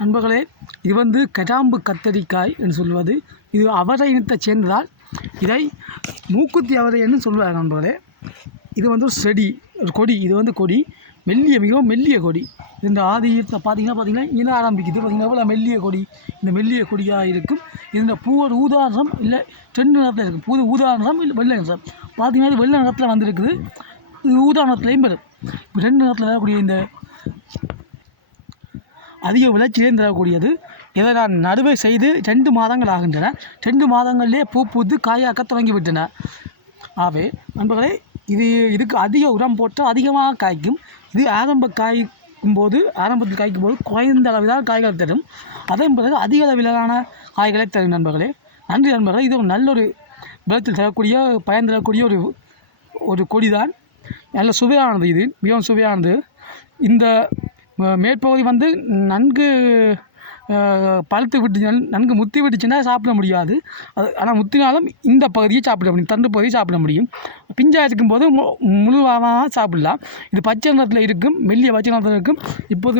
நண்பர்களே இது வந்து கடாம்பு கத்தரிக்காய் என்று சொல்வது. இது அவரை இனத்தை சேர்ந்ததால் இதை மூக்குத்தி அவரை என்று சொல்வார் நண்பர்களே. இது வந்து ஒரு செடி ஒரு கொடி. இது வந்து கொடி. மெல்லிய மிகவும் மெல்லிய கொடி. இந்த ஆதியத்தை பார்த்தீங்கன்னா பார்த்தீங்கன்னா இன ஆரம்பிக்குது. பார்த்தீங்கன்னா எவ்வளோ மெல்லிய கொடி? இந்த மெல்லிய கொடியாக இருக்கும். இந்த பூவோட ஒரு ஊதா நிறம் இல்லை ரெண்டு நிறத்தில் இருக்கும். பூ ஊதா நிறம் இல்லை வெள்ளை நிறம். பார்த்தீங்கன்னா இது வெள்ளை நிறத்தில் வந்திருக்குது. இது ஊதா நிறத்துலையும் வரும் இப்போ ரெண்டு நிறத்தில் வரக்கூடிய இந்த அதிக விளைச்சலையும் தரக்கூடியது? இதை நான் நடுவே செய்து ரெண்டு மாதங்கள் ஆகின்றன. ரெண்டு மாதங்களிலே பூ பூத்து காயாக்க தொடங்கிவிட்டன. ஆகவே நண்பர்களே இது இதுக்கு அதிக உரம் போட்டால் அதிகமாக காய்க்கும். இது ஆரம்ப காய்க்கும் போது ஆரம்பத்தில் காய்க்கும் போது குறைந்த அளவில் தான் காய்கள் தரும். அதன் பிறகு அதிக அளவிலான காய்களை தரும் நண்பர்களே. நன்றி நண்பர்களே. இது ஒரு நல்ல ஒரு விளத்தில் தரக்கூடிய பயன் தரக்கூடிய ஒரு ஒரு கொடி தான் நல்ல சுவையானது இது. மிகவும் சுவையானது. இந்த மேற்பகுதி வந்து நன்கு பழுத்து விட்டு நன்கு முத்தி விட்டுச்சுன்னா சாப்பிட முடியாது. அது ஆனால் முத்தினாலும் இந்த பகுதியை சாப்பிட முடியும். தண்டு பகுதியை சாப்பிட முடியும். பிஞ்சாக இருக்கும்போது மு முழுவாக சாப்பிடலாம். இது பச்சை நிறத்தில் இருக்கும் மெல்லிய பச்சை நிறத்தில் இருக்கும். இப்போது